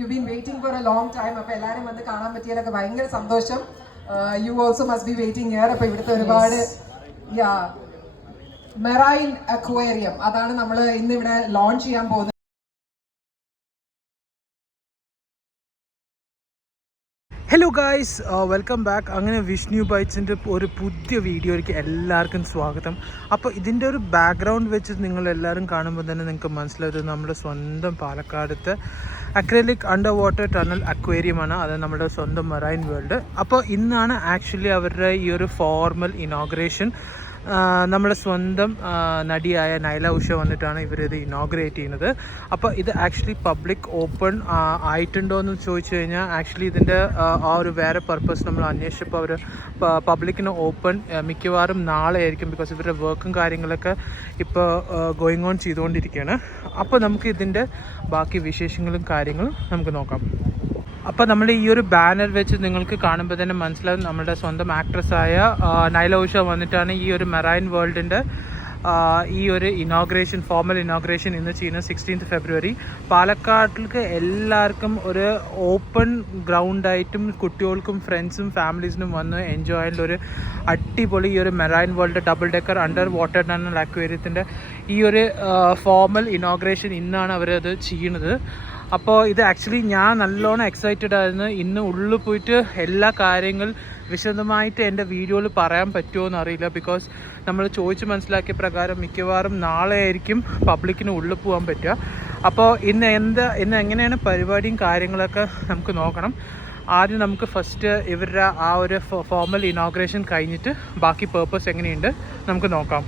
You've been waiting for a long time. അപ്പോൾ എല്ലാവരും വന്ന് കാണാൻ പറ്റിയതൊക്കെ ഭയങ്കര സന്തോഷം. You also must be waiting here. അപ്പോൾ ഇവിടുത്തെ ഒരുപാട് മെറൈൻ അക്വേറിയം അതാണ് നമ്മൾ ഇന്ന് ഇവിടെ ലോഞ്ച് ചെയ്യാൻ പോകുന്നത്. Hello guys, welcome back. അങ്ങനെ വിഷ്ണു ബൈറ്റ്സിൻ്റെ ഒരു പുതിയ വീഡിയോയിലേക്ക് എല്ലാവർക്കും സ്വാഗതം. അപ്പോൾ ഇതിൻ്റെ ഒരു ബാക്ക്ഗ്രൗണ്ട് വെച്ച് നിങ്ങൾ എല്ലാവരും കാണുമ്പോൾ തന്നെ നിങ്ങൾക്ക് മനസ്സിലായത് നമ്മുടെ സ്വന്തം പാലക്കാടത്തെ അക്രലിക് അണ്ടർ വാട്ടർ ടണൽ അക്വേറിയമാണ്. അത് നമ്മുടെ സ്വന്തം മറൈൻ വേൾഡ്. അപ്പോൾ ഇന്നാണ് ആക്ച്വലി അവരുടെ ഈ ഒരു ഫോർമൽ ഇനോഗ്രേഷൻ. നമ്മുടെ സ്വന്തം നടിയായ നൈല ഉഷ വന്നിട്ടാണ് ഇവരിത് ഇനോഗ്രേറ്റ് ചെയ്യുന്നത്. അപ്പോൾ ഇത് ആക്ച്വലി പബ്ലിക് ഓപ്പൺ ആയിട്ടുണ്ടോ എന്ന് ചോദിച്ചു കഴിഞ്ഞാൽ ആക്ച്വലി ഇതിൻ്റെ ആ ഒരു വേറെ പർപ്പസ് നമ്മൾ അന്വേഷിച്ചപ്പോൾ അവർ പബ്ലിക്കിന് ഓപ്പൺ മിക്കവാറും നാളെ ആയിരിക്കും. ബിക്കോസ് ഇവരുടെ വർക്കും കാര്യങ്ങളൊക്കെ ഇപ്പോൾ ഗോയിങ് ഓൺ ചെയ്തുകൊണ്ടിരിക്കുകയാണ്. അപ്പോൾ നമുക്ക് ഇതിൻ്റെ ബാക്കി വിശേഷങ്ങളും കാര്യങ്ങളും നമുക്ക് നോക്കാം. അപ്പോൾ നമ്മൾ ഈ ഒരു ബാനർ വെച്ച് നിങ്ങൾക്ക് കാണുമ്പോൾ തന്നെ മനസ്സിലാവും നമ്മുടെ സ്വന്തം ആക്ട്രസ്സായ നൈല ഉഷ വന്നിട്ടാണ് ഈ ഒരു മെറൈൻ വേൾഡിൻ്റെ ഈ ഒരു ഇനോഗ്രേഷൻ, ഫോർമൽ ഇനോഗ്രേഷൻ ഇന്ന് ചെയ്യുന്നത് 16th ഫെബ്രുവരി. പാലക്കാട്ടിലേക്ക് എല്ലാവർക്കും ഒരു ഓപ്പൺ ഗ്രൗണ്ടായിട്ടും കുട്ടികൾക്കും ഫ്രണ്ട്സും ഫാമിലീസിനും വന്ന് എൻജോയ് ചെയ്യുന്ന ഒരു അടിപൊളി ഈ ഒരു marine world double decker under water tunnel അക്വേറിയത്തിൻ്റെ ഈ ഒരു ഫോർമൽ ഇനോഗ്രേഷൻ ഇന്നാണ് അവരത് ചെയ്യുന്നത്. അപ്പോൾ ഇത് ആക്ച്വലി ഞാൻ നല്ലോണം എക്സൈറ്റഡ് ആയിരുന്നു. ഇന്ന് ഉള്ളിൽ പോയിട്ട് എല്ലാ കാര്യങ്ങൾ വിശദമായിട്ട് എൻ്റെ വീഡിയോയിൽ പറയാൻ പറ്റുമോ എന്നറിയില്ല. ബിക്കോസ് നമ്മൾ ചോദിച്ച് മനസ്സിലാക്കിയ പ്രകാരം മിക്കവാറും നാളെ ആയിരിക്കും പബ്ലിക്കിന് ഉള്ളിൽ പോകാൻ പറ്റുക. അപ്പോൾ ഇന്ന് എങ്ങനെയാണ് പരിപാടിയും കാര്യങ്ങളൊക്കെ നമുക്ക് നോക്കണം. ആദ്യം നമുക്ക് ഫസ്റ്റ് ഇവരുടെ ആ ഒരു ഫോർമൽ ഇനോഗ്രേഷൻ കഴിഞ്ഞിട്ട് ബാക്കി പേർപ്പസ് എങ്ങനെയുണ്ട് നമുക്ക് നോക്കാം.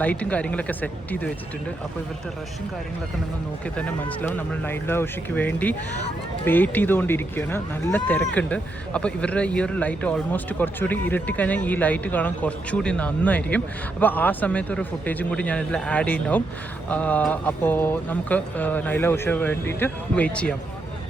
ലൈറ്റും കാര്യങ്ങളൊക്കെ സെറ്റ് ചെയ്ത് വെച്ചിട്ടുണ്ട്. അപ്പോൾ ഇവിടുത്തെ റഷും കാര്യങ്ങളൊക്കെ നിങ്ങൾ നോക്കിയാൽ തന്നെ മനസ്സിലാവും. നമ്മൾ നൈല ഉഷയ്ക്ക് വേണ്ടി വെയിറ്റ് ചെയ്തുകൊണ്ടിരിക്കുകയാണ്. നല്ല തിരക്കുണ്ട്. അപ്പോൾ ഇവരുടെ ഈ ഒരു ലൈറ്റ് ഓൾമോസ്റ്റ് കുറച്ചുകൂടി ഇരുട്ടിക്കഴിഞ്ഞാൽ ഈ ലൈറ്റ് കാണാൻ കുറച്ചുകൂടി നന്നായിരിക്കും. അപ്പോൾ ആ സമയത്ത് ഒരു ഫുട്ടേജും കൂടി ഞാനിതിൽ ആഡ് ചെയ്യുന്നുണ്ടാവും. അപ്പോൾ നമുക്ക് നൈല ഉഷ വേണ്ടിയിട്ട് വെയിറ്റ് ചെയ്യാം.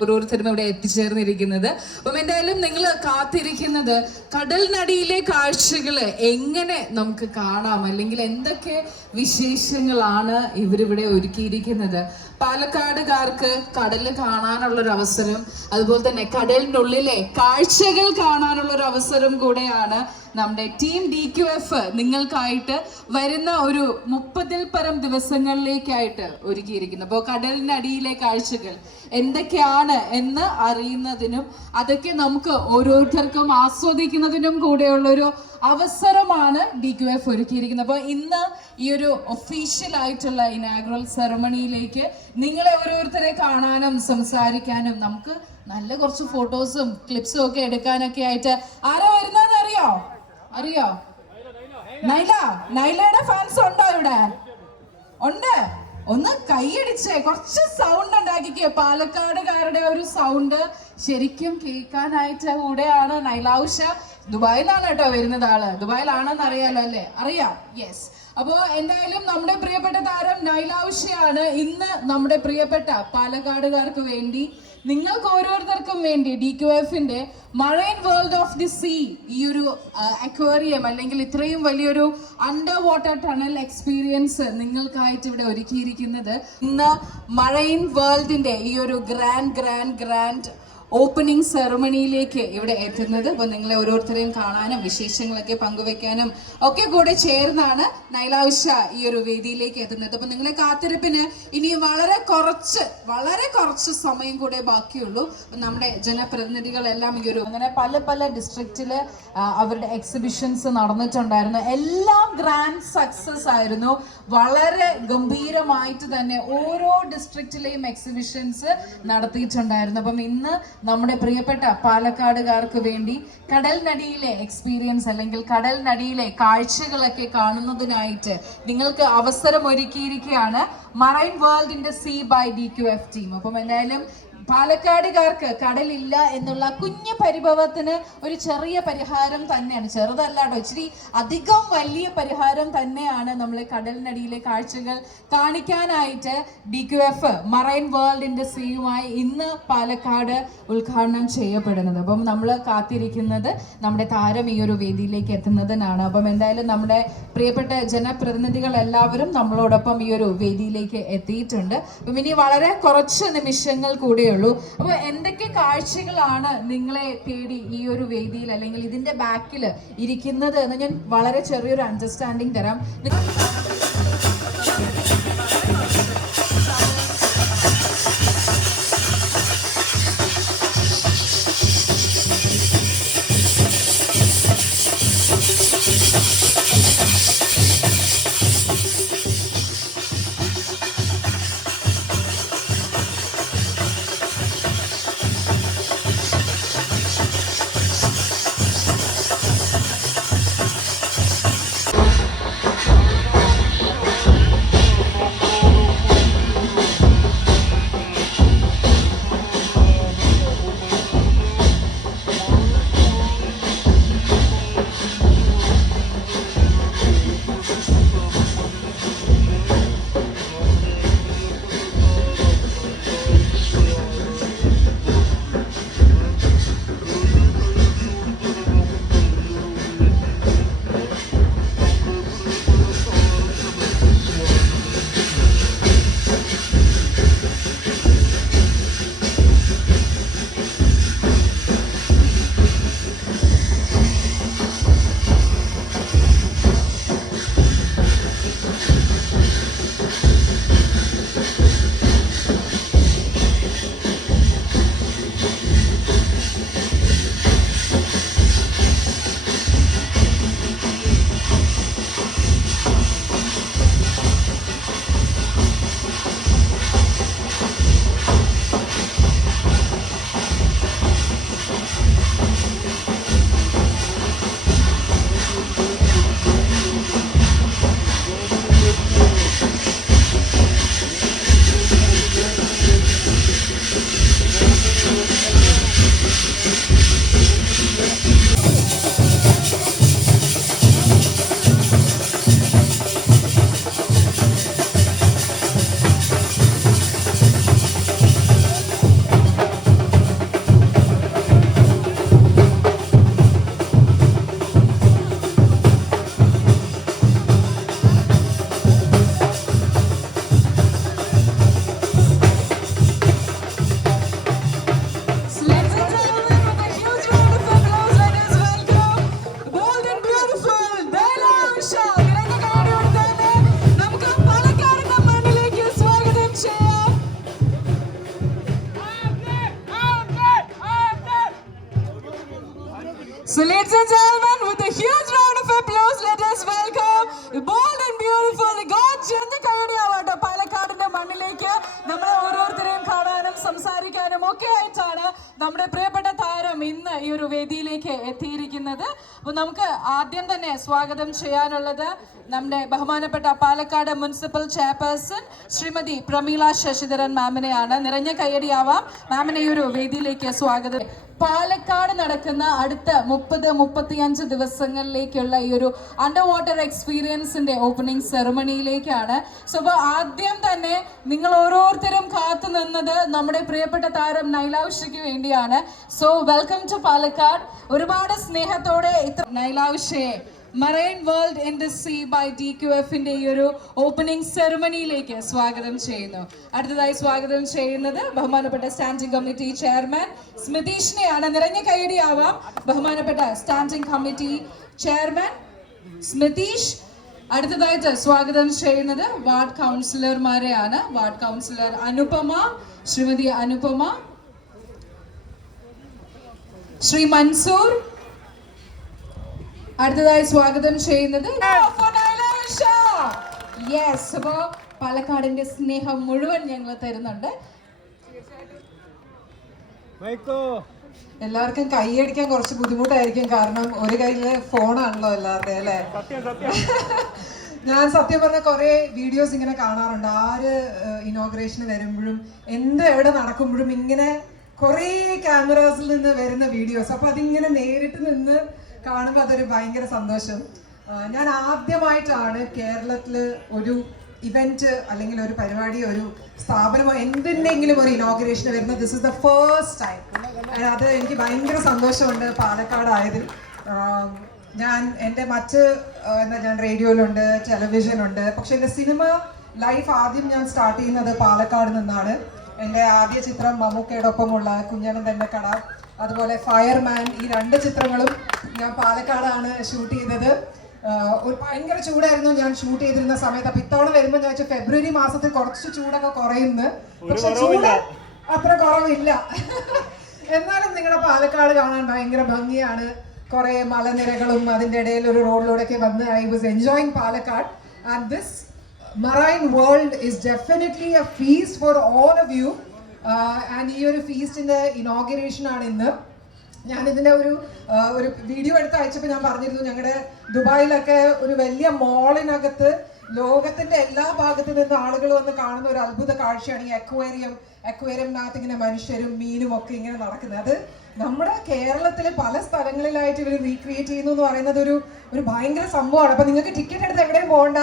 ഓരോരുത്തരും ഇവിടെ എത്തിച്ചേർന്നിരിക്കുന്നത്. അപ്പം എന്തായാലും നിങ്ങൾ കാത്തിരിക്കുന്നത് കടലിനടിയിലെ കാഴ്ചകൾ എങ്ങനെ നമുക്ക് കാണാം, അല്ലെങ്കിൽ എന്തൊക്കെ വിശേഷങ്ങളാണ് ഇവരിവിടെ ഒരുക്കിയിരിക്കുന്നത്. പാലക്കാടുകാർക്ക് കടൽ കാണാനുള്ളൊരു അവസരം, അതുപോലെ തന്നെ കടലിനുള്ളിലെ കാഴ്ചകൾ കാണാനുള്ളൊരു അവസരം കൂടെയാണ് നമ്മുടെ ടീം DQF നിങ്ങൾക്കായിട്ട് വരുന്ന ഒരു 30-ൽ പരം ദിവസങ്ങളിലേക്കായിട്ട് ഒരുക്കിയിരിക്കുന്നത്. അപ്പോൾ കടലിനടിയിലെ കാഴ്ചകൾ എന്തൊക്കെയാണ് എന്ന് അറിയുന്നതിനും അതൊക്കെ നമുക്ക് ഓരോരുത്തർക്കും ആസ്വദിക്കുന്നതിനും കൂടെയുള്ളൊരു അവസരമാണ് DQF ഒരുക്കിയിരിക്കുന്നത്. അപ്പോൾ ഇന്ന് ഈ ഒരു ഒഫീഷ്യൽ ആയിട്ടുള്ള ഇനാഗുറൽ സെറമണിയിലേക്ക് നിങ്ങളെ ഓരോരുത്തരെ കാണാനും സംസാരിക്കാനും നമുക്ക് നല്ല കുറച്ച് ഫോട്ടോസും ക്ലിപ്സും ഒക്കെ എടുക്കാനൊക്കെ ആയിട്ട് ആരാ വരുന്നതെന്ന് അറിയോ? നൈലയുടെ ഫാൻസ് ഉണ്ടോ ഇവിടെ? ഉണ്ട്. ഒന്ന് കൈയടിച്ചേ, കുറച്ച് സൗണ്ട് ഉണ്ടാക്കിക്കേ. പാലക്കാടുകാരുടെ ഒരു സൗണ്ട് ശരിക്കും കേൾക്കാനായിട്ട് കൂടെയാണ് നൈല ഉഷ. ദുബായിലാണ് കേട്ടോ വരുന്നത് ആള്. ദുബായിലാണെന്ന് അറിയാലോ അല്ലേ? അറിയാം. യെസ്. അപ്പോൾ എന്തായാലും നമ്മുടെ പ്രിയപ്പെട്ട താരം നൈല ഉഷയാണ് ഇന്ന് നമ്മുടെ പ്രിയപ്പെട്ട പാലക്കാടുകാർക്ക് വേണ്ടി, നിങ്ങൾക്ക് ഓരോരുത്തർക്കും വേണ്ടി DQFന്റെ marine world of the sea ഈ ഒരു അക്വേറിയം അല്ലെങ്കിൽ ഇത്രയും വലിയൊരു അണ്ടർ വാട്ടർ ടണൽ എക്സ്പീരിയൻസ് നിങ്ങൾക്കായിട്ട് ഇവിടെ ഒരുക്കിയിരിക്കുന്നത്. ഇന്ന് മറൈൻ വേൾഡിന്റെ ഈ ഒരു ഗ്രാൻഡ് ഓപ്പണിംഗ് സെറമണിയിലേക്ക് ഇവിടെ എത്തുന്നത്. അപ്പോൾ നിങ്ങളെ ഓരോരുത്തരെയും കാണാനും വിശേഷങ്ങളൊക്കെ പങ്കുവെക്കാനും ഒക്കെ കൂടെ ചേർന്നാണ് നൈല ഉഷ ഈ ഒരു വേദിയിലേക്ക് എത്തുന്നത്. അപ്പോൾ നിങ്ങളെ കാത്തിരിപ്പിന് ഇനി വളരെ കുറച്ച് സമയം കൂടെ ബാക്കിയുള്ളൂ. നമ്മുടെ ജനപ്രതിനിധികളെല്ലാം ഈ ഒരു അങ്ങനെ പല ഡിസ്ട്രിക്റ്റിൽ അവരുടെ എക്സിബിഷൻസ് നടന്നിട്ടുണ്ടായിരുന്നു. എല്ലാം ഗ്രാൻഡ് സക്സസ് ആയിരുന്നു. വളരെ ഗംഭീരമായിട്ട് തന്നെ ഓരോ ഡിസ്ട്രിക്റ്റിലെയും എക്സിബിഷൻസ് നടത്തിയിട്ടുണ്ടായിരുന്നു. അപ്പം ഇന്ന് നമ്മുടെ പ്രിയപ്പെട്ട പാലക്കാടുകാർക്ക് വേണ്ടി കടലിനടിയിലെ എക്സ്പീരിയൻസ് അല്ലെങ്കിൽ കടലിനടിയിലെ കാഴ്ചകളൊക്കെ കാണുന്നതിനായിട്ട് നിങ്ങൾക്ക് അവസരം ഒരുക്കിയിരിക്കുകയാണ് marine world in the sea by DQF team. അപ്പം എന്തായാലും പാലക്കാടുകാർക്ക് കടലില്ല എന്നുള്ള കുഞ്ഞു പരിഭവത്തിന് ഒരു ചെറിയ പരിഹാരം തന്നെയാണ്, ചെറുതല്ല കേട്ടോ, ഇച്ചിരി അധികം വലിയ പരിഹാരം തന്നെയാണ് നമ്മൾ കടലിനടിയിലെ കാഴ്ചകൾ കാണിക്കാനായിട്ട് DQF മറൈൻ വേൾഡിന്റെ സീയുമായി ഇന്ന് പാലക്കാട് ഉദ്ഘാടനം ചെയ്യപ്പെടുന്നത്. അപ്പം നമ്മൾ കാത്തിരിക്കുന്നത് നമ്മുടെ താരം ഈ ഒരു വേദിയിലേക്ക് എത്തുന്നതിനാണ്. അപ്പം എന്തായാലും നമ്മുടെ പ്രിയപ്പെട്ട ജനപ്രതിനിധികൾ എല്ലാവരും നമ്മളോടൊപ്പം ഈ ഒരു വേദിയിലേക്ക് എത്തിയിട്ടുണ്ട്. അപ്പം ഇനി വളരെ കുറച്ച് നിമിഷങ്ങൾ കൂടെ ഉള്ളൂ. അപ്പോൾ എന്തൊക്കെ കാഴ്ചകളാണ് നിങ്ങളെ തേടി ഈ ഒരു വേദിയിൽ അല്ലെങ്കിൽ ഇതിന്റെ ബാക്കിൽ ഇരിക്കുന്നത് എന്ന് ഞാൻ വളരെ ചെറിയൊരു അണ്ടർസ്റ്റാൻഡിങ് തരാം. So ladies and gentlemen, with a huge round of applause, let us welcome the bold and beautiful, the gorgeous കൈയടിയാവാട്ടോ പാലക്കാടിന്റെ മണ്ണിലേക്ക് നമ്മളെ ഓരോരുത്തരെയും കാണാനും സംസാരിക്കാനും ഒക്കെ ആയിട്ടാണ് നമ്മുടെ പ്രിയപ്പെട്ട താരം ഇന്ന് ഈ ഒരു വേദിയിലേക്ക് എത്തിയിരിക്കുന്നത്. അപ്പോൾ നമുക്ക് ആദ്യം തന്നെ സ്വാഗതം ചെയ്യാനുള്ളത് നമ്മുടെ ബഹുമാനപ്പെട്ട പാലക്കാട് മുനിസിപ്പൽ ചെയർപേഴ്സൺ ശ്രീമതി പ്രമീള ശശിധരൻ മാമിനെയാണ്. നിറഞ്ഞ കൈയടിയാവാം മാമിനെ ഈ ഒരു വേദിയിലേക്ക് സ്വാഗതം. പാലക്കാട് നടക്കുന്ന അടുത്ത 30-35 ദിവസങ്ങളിലേക്കുള്ള ഈ ഒരു അണ്ടർ വാട്ടർ എക്സ്പീരിയൻസിന്റെ ഓപ്പണിംഗ് സെറമണിയിലേക്കാണ്. സോ അപ്പോൾ ആദ്യം തന്നെ നിങ്ങൾ ഓരോരുത്തരും കാത്തു നിന്നത് നമ്മുടെ പ്രിയപ്പെട്ട താരം നൈലാവിഷയ്ക്ക് വേണ്ടിയാണ്. So welcome to Palakkad. ഒരുപാട് സ്നേഹത്തോടെ നൈലാവിഷയെ marine world in the sea by DQFന്റെ ഈ ഒരു ഓപ്പണിംഗ് സെറമണിയിലേക്ക് സ്വാഗതം ചെയ്യുന്നു. അടുത്തതായി സ്വാഗതം ചെയ്യുന്നത് ബഹുമാനപ്പെട്ട സ്റ്റാൻഡിംഗ് കമ്മിറ്റി ചെയർമാൻ സ്മിതീഷിനെയാണ്. നിറഞ്ഞ കൈയടിയാവാം ബഹുമാനപ്പെട്ട സ്റ്റാൻഡിംഗ് കമ്മിറ്റി ചെയർമാൻ സ്മിതീഷ്. അടുത്തതായിട്ട് സ്വാഗതം ചെയ്യുന്നത് വാർഡ് കൗൺസിലർമാരെയാണ്. Ward councillor Anupama, Shrimati Anupama, Shri Mansoor. അടുത്തതായി സ്വാഗതം ചെയ്യുന്നത് യെസ്. അപ്പോ പാലക്കാടിന്റെ സ്നേഹം മുഴുവൻ ഞങ്ങൾ തരുന്നുണ്ട്. എല്ലാവർക്കും കൈയടിക്കാൻ കുറച്ച് ബുദ്ധിമുട്ടായിരിക്കും, കാരണം ഒരു കയ്യില് ഫോണാണല്ലോ എല്ലാവരുടെയും അല്ലേ. ഞാൻ സത്യം പറഞ്ഞ കുറെ വീഡിയോസ് ഇങ്ങനെ കാണാറുണ്ട്. ആര് ഇനോഗ്രേഷന് വരുമ്പോഴും എവിടെ നടക്കുമ്പോഴും ഇങ്ങനെ കുറെ ക്യാമറാസിൽ നിന്ന് വരുന്ന വീഡിയോസ്. അപ്പൊ അതിങ്ങനെ നേരിട്ട് നിന്ന് കാണുമ്പോൾ അതൊരു ഭയങ്കര സന്തോഷം. ഞാൻ ആദ്യമായിട്ടാണ് കേരളത്തിൽ ഒരു ഇവന്റ് അല്ലെങ്കിൽ ഒരു പരിപാടി, ഒരു സ്ഥാപനമോ എന്തിൻ്റെങ്കിലും ഒരു ഇനോഗ്രേഷന് വരുന്നത്. This is the first time. അത് എനിക്ക് ഭയങ്കര സന്തോഷമുണ്ട് പാലക്കാട് ആയതിൽ. ഞാൻ എൻ്റെ ഞാൻ റേഡിയോയിലുണ്ട്, ടെലിവിഷനുണ്ട്, പക്ഷെ എൻ്റെ സിനിമ ലൈഫ് ആദ്യം ഞാൻ സ്റ്റാർട്ട് ചെയ്യുന്നത് പാലക്കാട് നിന്നാണ്. എൻ്റെ ആദ്യ ചിത്രം മമ്മൂക്കയുടെ ഒപ്പമുള്ള കുഞ്ഞനൻ തന്നെ കട, അതുപോലെ ഫയർമാൻ, ഈ 2 ചിത്രങ്ങളും ഞാൻ പാലക്കാടാണ് ഷൂട്ട് ചെയ്തത്. ഒരു ഭയങ്കര ചൂടായിരുന്നു ഞാൻ ഷൂട്ട് ചെയ്തിരുന്ന സമയത്ത്. അപ്പൊ ഇത്തവണ വരുമ്പോൾ ഞാൻ വെച്ചാൽ ഫെബ്രുവരി മാസത്തിൽ കുറച്ച് ചൂടൊക്കെ കുറയുന്നു, പക്ഷെ ചൂട് അത്ര കുറവില്ല. എന്നാലും നിങ്ങളുടെ പാലക്കാട് കാണാൻ ഭയങ്കര ഭംഗിയാണ്. കുറെ മലനിരകളും അതിൻ്റെ ഇടയിൽ ഒരു റോഡിലൂടെയൊക്കെ വന്ന് I was enjoying Palakkad. And this marine world is definitely a feast for all of you. And ഈ ഒരു ഫീസ്റ്റിന്റെ ഇനോഗ്രേഷൻ ആണ് ഇന്ന്. ഞാനിതിൻ്റെ ഒരു വീഡിയോ എടുത്ത് അയച്ചപ്പോൾ ഞാൻ പറഞ്ഞിരുന്നു, ഞങ്ങളുടെ ദുബായിലൊക്കെ ഒരു വലിയ മോളിനകത്ത് ലോകത്തിന്റെ എല്ലാ ഭാഗത്തു നിന്ന് ആളുകൾ വന്ന് കാണുന്ന ഒരു അത്ഭുത കാഴ്ചയാണ് ഈ അക്വേറിയംനകത്ത് ഇങ്ങനെ മനുഷ്യരും മീനും ഒക്കെ ഇങ്ങനെ നടക്കുന്നത്. അത് നമ്മുടെ കേരളത്തിലെ പല സ്ഥലങ്ങളിലായിട്ട് ഇവർ റീക്രിയേറ്റ് ചെയ്യുന്നു എന്ന് പറയുന്നത് ഒരു ഭയങ്കര സംഭവമാണ്. അപ്പൊ നിങ്ങൾക്ക് ടിക്കറ്റ് എടുത്ത് എവിടെയും പോകണ്ട,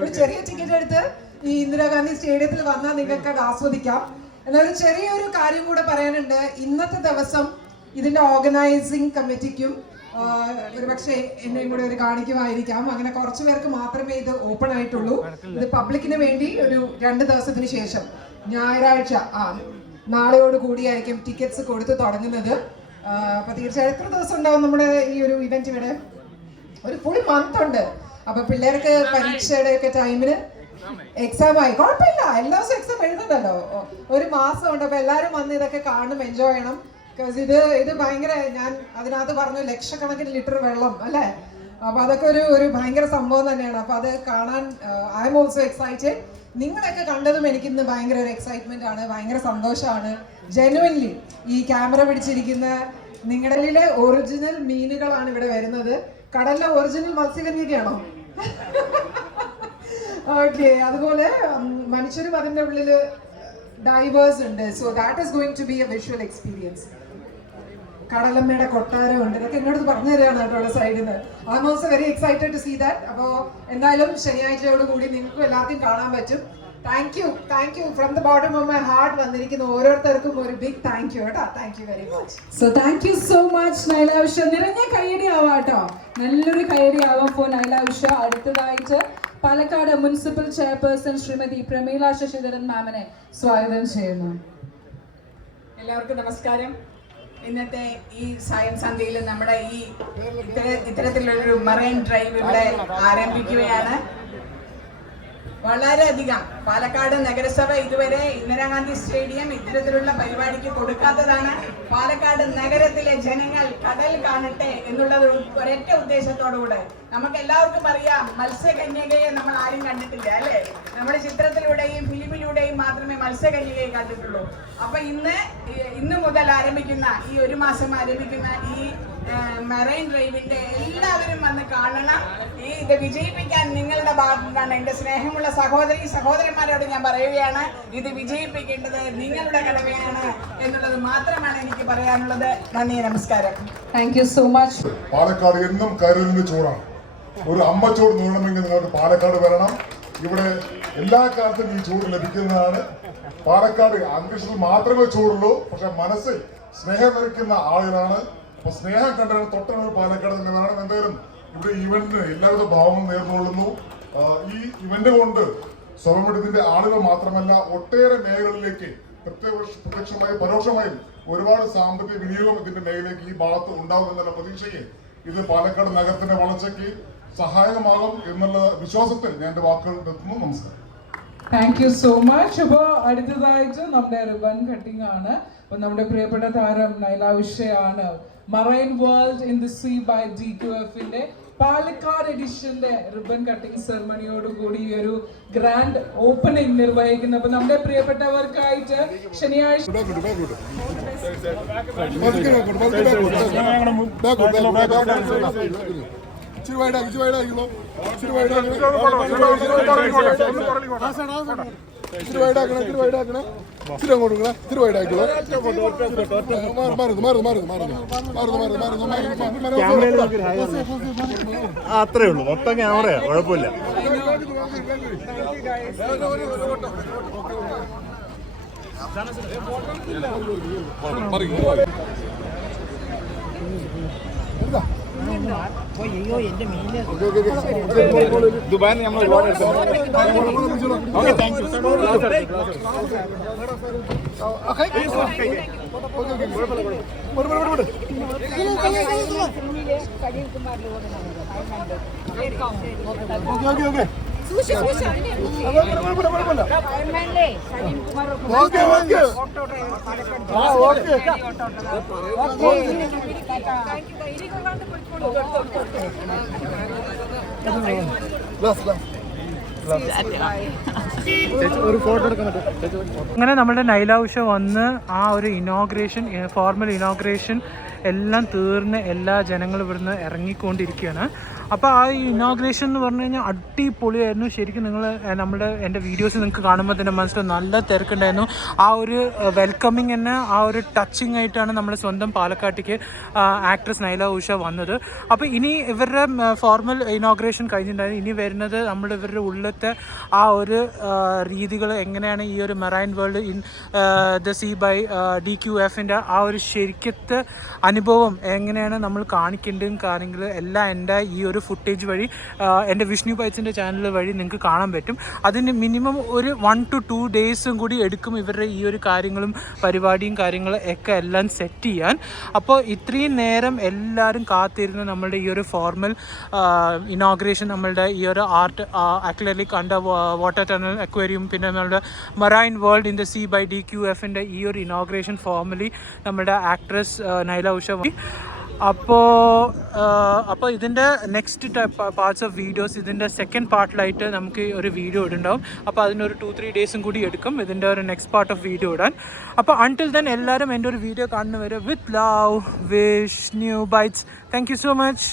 ഒരു ചെറിയ ടിക്കറ്റ് എടുത്ത് ഈ ഇന്ദിരാഗാന്ധി സ്റ്റേഡിയത്തിൽ വന്നാൽ നിങ്ങൾക്ക് അത് ആസ്വദിക്കാം. എന്നാൽ ഒരു ചെറിയൊരു കാര്യം കൂടെ പറയാനുണ്ട്. ഇന്നത്തെ ദിവസം ഇതിന്റെ ഓർഗനൈസിംഗ് കമ്മിറ്റിക്കും ഒരുപക്ഷെ എന്നെയും കൂടെ ഒരു കാണിക്കുമായിരിക്കാം. അങ്ങനെ കുറച്ചു പേർക്ക് മാത്രമേ ഇത് ഓപ്പൺ ആയിട്ടുള്ളൂ. ഇത് പബ്ലിക്കിന് വേണ്ടി ഒരു 2 ദിവസത്തിന് ശേഷം ഞായറാഴ്ച നാളെയോട് കൂടിയായിരിക്കും ടിക്കറ്റ്സ് കൊടുത്ത് തുടങ്ങുന്നത്. അപ്പൊ തീർച്ചയായും എത്ര ദിവസം ഉണ്ടാവും നമ്മുടെ ഈ ഒരു ഇവന്റ്? ഇവിടെ ഒരു ഫുൾ മന്ത് ഉണ്ട്. അപ്പൊ പിള്ളേർക്ക് പരീക്ഷയുടെ ഒക്കെ ടൈമിന് എക്സാം ആയി കുഴപ്പമില്ല, എല്ലാ ദിവസവും എക്സാം എഴുതണ്ടല്ലോ. ഒരു മാസം ഉണ്ട്. അപ്പൊ എല്ലാവരും വന്ന് ഇതൊക്കെ കാണും, എൻജോയ് ചെയ്യണം. ഇത് ഭയങ്കര, ഞാൻ അതിനകത്ത് പറഞ്ഞു ലക്ഷക്കണക്കിന് ലിറ്റർ വെള്ളം അല്ലേ. അപ്പൊ അതൊക്കെ ഒരു ഭയങ്കര സംഭവം തന്നെയാണ്. അപ്പൊ അത് കാണാൻ ഐ എം ഓൾസോ എക്സൈറ്റഡ്. നിങ്ങളൊക്കെ കണ്ടതും എനിക്കിന്ന് ഭയങ്കര ഒരു എക്സൈറ്റ്മെന്റ് ആണ്, ഭയങ്കര സന്തോഷമാണ്. ജെനുവിൻലി ഈ ക്യാമറ പിടിച്ചിരിക്കുന്ന നിങ്ങളുടെ ഒറിജിനൽ മീനുകളാണ് ഇവിടെ വരുന്നത്. കടലിലെ ഒറിജിനൽ മത്സ്യകന്യകയാണോ? ഓക്കെ. അതുപോലെ മനുഷ്യരും അതിൻ്റെ ഉള്ളിൽ ഡൈവേഴ്സ് ഉണ്ട്. So that is going to be a visual experience. കടലമ്മയുടെ കൊട്ടാരം ഉണ്ട്. ഇതൊക്കെ എന്നോട് പറഞ്ഞു തരാണ് കേട്ടോ അവിടെ സൈഡിൽ നിന്ന്. I am also very excited to see that. അപ്പോൾ എന്തായാലും ശനിയാഴ്ചയോട് കൂടി നിങ്ങൾക്കും എല്ലാവർക്കും കാണാൻ പറ്റും. Thank you from the bottom of my heart. വന്നിരിക്കുന്ന ഓരോരുത്തർക്കും ഒരു ബിഗ് താങ്ക് യു കേട്ടോ. Thank you very much. So thank you so much നൈലാവിഷ. നിറഞ്ഞ കയ്യടി ആവാം കേട്ടോ, നല്ലൊരു കയ്യടി ആവാം ഫോർ നൈലാവിഷ. അടുത്തതായിട്ട് പാലക്കാട് മുനിസിപ്പൽ ചെയർപേഴ്സൺ ശ്രീമതി പ്രമീള ശശിധരൻ മാമിനെ സ്വാഗതം ചെയ്യുന്നു. എല്ലാവർക്കും നമസ്കാരം. ഇന്നത്തെ ഈ സയൻസ് സന്ധ്യയിൽ നമ്മുടെ ഈ ഇത്തരത്തിലുള്ളൊരു മറൈൻ ഡ്രൈവ് ഇവിടെ ആരംഭിക്കുകയാണ്. വളരെയധികം പാലക്കാട് നഗരസഭ ഇതുവരെ ഇന്ദിരാഗാന്ധി സ്റ്റേഡിയം ഇത്തരത്തിലുള്ള പരിപാടിക്ക് കൊടുക്കാത്തതാണ്. പാലക്കാട് നഗരത്തിലെ ജനങ്ങൾ കടൽ കാണട്ടെ എന്നുള്ളത് ഒരൊറ്റ ഉദ്ദേശത്തോടുകൂടെ. നമുക്ക് എല്ലാവർക്കും അറിയാം, മത്സ്യകന്യകയെ നമ്മൾ ആരും കണ്ടിട്ടില്ല അല്ലേ? നമ്മുടെ ചിത്രത്തിലൂടെയും ഫിലിമിലൂടെയും മാത്രമേ മത്സ്യകന്യകയെ കണ്ടിട്ടുള്ളൂ. അപ്പൊ ഇന്ന് മുതൽ ആരംഭിക്കുന്ന ഈ ഒരു മാസം ആരംഭിക്കുന്ന ഈ മെറൈൻ ഡ്രൈവിന്റെ എല്ലാവരും വന്ന് കാണണം. ഇത് വിജയിപ്പിക്കാൻ നിങ്ങളുടെ ഭാഗത്താണ്. എന്റെ സ്നേഹമുള്ള സഹോദരന്മാരോട് ഞാൻ പറയുകയാണ്, ഇത് വിജയിപ്പിക്കേണ്ടത് നിങ്ങളുടെ കടമയാണ് എന്നുള്ളത് മാത്രമാണ് എനിക്ക് പറയാനുള്ളത്. നന്ദി, നമസ്കാരം. Thank you so much. Palakkad എന്നും കരുതിന്റെ ചൂടാണ്. ഒരു അമ്മച്ചൂട് നീളണമെങ്കിൽ നിങ്ങൾക്ക് പാലക്കാട് വരണം. ഇവിടെ എല്ലാ കാലത്തും ഈ ചൂട് ലഭിക്കുന്നതാണ്. പാലക്കാട് അന്തരീക്ഷത്തിൽ മാത്രമേ ചൂടുള്ളൂ, പക്ഷെ മനസ്സിൽ സ്നേഹം നിറയ്ക്കുന്ന ആളുകളാണ്. അപ്പൊ സ്നേഹം കണ്ടാൽ തൊട്ടടുത്ത് പാലക്കാട് തന്നെ വരണം. എന്തായാലും ഇവിടെ ഈവന്റിന് എല്ലാവിധ ഭാവവും നേർന്നുകൊള്ളുന്നു. ഈ ഇവന്റ് കൊണ്ട് സ്വർണ്ണമഠത്തിന്റെ ആളുകൾ മാത്രമല്ല, ഒട്ടേറെ മേഖലകളിലേക്ക് പ്രത്യക്ഷമായും പരോക്ഷമായും ഒരുപാട് സാമ്പത്തിക വിനിയോഗം ഇതിന്റെ മേഖലയിലേക്ക് ഈ ഭാഗത്ത് ഉണ്ടാകും എന്നുള്ള പ്രതീക്ഷയെ ഇത് പാലക്കാട് നഗരത്തിന്റെ വളർച്ചയ്ക്ക് സഹായകമാകും എന്നുള്ള വിശ്വാസത്തിൽ ഞാൻ എന്റെ വാക്കുകൾ നിർത്തുന്നു. നമസ്കാരം. Thank you so much. അപ്പോൾ അടുത്തതായിട്ട് നമ്മുടെ റിബൺ കട്ടിംഗ് ആണ്. അപ്പോൾ നമ്മുടെ പ്രിയപ്പെട്ട താരം നൈല ഉഷയാണ് marine world in the sea by DQF-ന്റെ പാലക്കാട് എഡിഷന്റെ റിബൺ കട്ടിംഗ് സെറമണിയോടുകൂടി ഈ ഒരു ഗ്രാൻഡ് ഓപ്പണിംഗ് നിർവഹിക്കുന്നത്. അപ്പൊ നമ്മുടെ പ്രിയപ്പെട്ടവർക്കായിട്ട് ശനിയാഴ്ച അത്രേ ഉള്ളൂ. മൊത്തം ക്യാമറയാ, കുഴപ്പമില്ല. ദുബായിൽ നമ്മൾ ഒരുപാട് ഓക്കെ, താങ്ക് യു. അങ്ങനെ നമ്മുടെ നൈല ഉഷ വന്ന് ആ ഒരു ഇനോഗ്രേഷൻ, ഫോർമൽ ഇനോഗ്രേഷൻ എല്ലാം തീർന്ന് എല്ലാ ജനങ്ങളും ഇവിടുന്ന് ഇറങ്ങിക്കൊണ്ടിരിക്കുകയാണ്. അപ്പോൾ ആ ഇനോഗ്രേഷൻ എന്ന് പറഞ്ഞു കഴിഞ്ഞാൽ അടിപൊളിയായിരുന്നു. ശരിക്കും നിങ്ങൾ എൻ്റെ വീഡിയോസ് നിങ്ങൾക്ക് കാണുമ്പോൾ തന്നെ മനസ്സിലാവും, നല്ല തിരക്കുണ്ടായിരുന്നു. ആ ഒരു വെൽക്കമിങ് തന്നെ ആ ഒരു ടച്ചിങ് ആയിട്ടാണ് നമ്മുടെ സ്വന്തം പാലക്കാട്ടേക്ക് ആക്ട്രസ് നൈല ഉഷ വന്നത്. അപ്പോൾ ഇനി ഇവരുടെ ഫോർമൽ ഇനോഗ്രേഷൻ കഴിഞ്ഞിട്ടുണ്ടായിരുന്നു. ഇനി വരുന്നത് ഇവരുടെ ഉള്ളിലത്തെ ആ ഒരു രീതികൾ എങ്ങനെയാണ് ഈ ഒരു marine world in the sea by DQF-ന്റെ ആ ഒരു ശരിക്കത്തെ അനുഭവം എങ്ങനെയാണ് നമ്മൾ കാണിക്കേണ്ടതും കാര്യങ്ങൾ എല്ലാം എൻ്റെ ഈ ഒരു ഫുട്ടേജ് വഴി എൻ്റെ വിഷ്ണു ബൈറ്റ്സിൻ്റെ ചാനൽ വഴി നിങ്ങൾക്ക് കാണാൻ പറ്റും. അതിന് മിനിമം ഒരു 1 to 2 ഡേയ്സും കൂടി എടുക്കും ഇവരുടെ ഈ ഒരു കാര്യങ്ങളും പരിപാടിയും കാര്യങ്ങളും ഒക്കെ എല്ലാം സെറ്റ് ചെയ്യാൻ. അപ്പോൾ ഇത്രയും നേരം എല്ലാവരും കാത്തിരുന്ന് നമ്മളുടെ ഈ ഒരു ഫോർമൽ ഇനോഗ്രേഷൻ, നമ്മളുടെ ഈ ഒരു art acrylic under water tunnel aquarium, പിന്നെ നമ്മളുടെ marine world in the sea by DQF-ന്റെ ഈ ഒരു ഇനോഗ്രേഷൻ ഫോർമലി നമ്മുടെ ആക്ട്രസ് നൈല ഉഷ. അപ്പോൾ ഇതിൻ്റെ നെക്സ്റ്റ് പാർട്സ് ഓഫ് വീഡിയോസ്, ഇതിൻ്റെ സെക്കൻഡ് പാർട്ടിലായിട്ട് നമുക്ക് ഒരു വീഡിയോ ഇടുണ്ടാവും. അപ്പോൾ അതിനൊരു 2-3 ഡേയ്സും കൂടി എടുക്കും ഇതിൻ്റെ ഒരു നെക്സ്റ്റ് പാർട്ട് ഓഫ് വീഡിയോ ഇടാൻ. അപ്പോൾ അൺടിൽ ദെൻ എല്ലാവരും എൻ്റെ ഒരു വീഡിയോ കാണുന്നവരെ with love, Vishnu bytes. Thank you so much.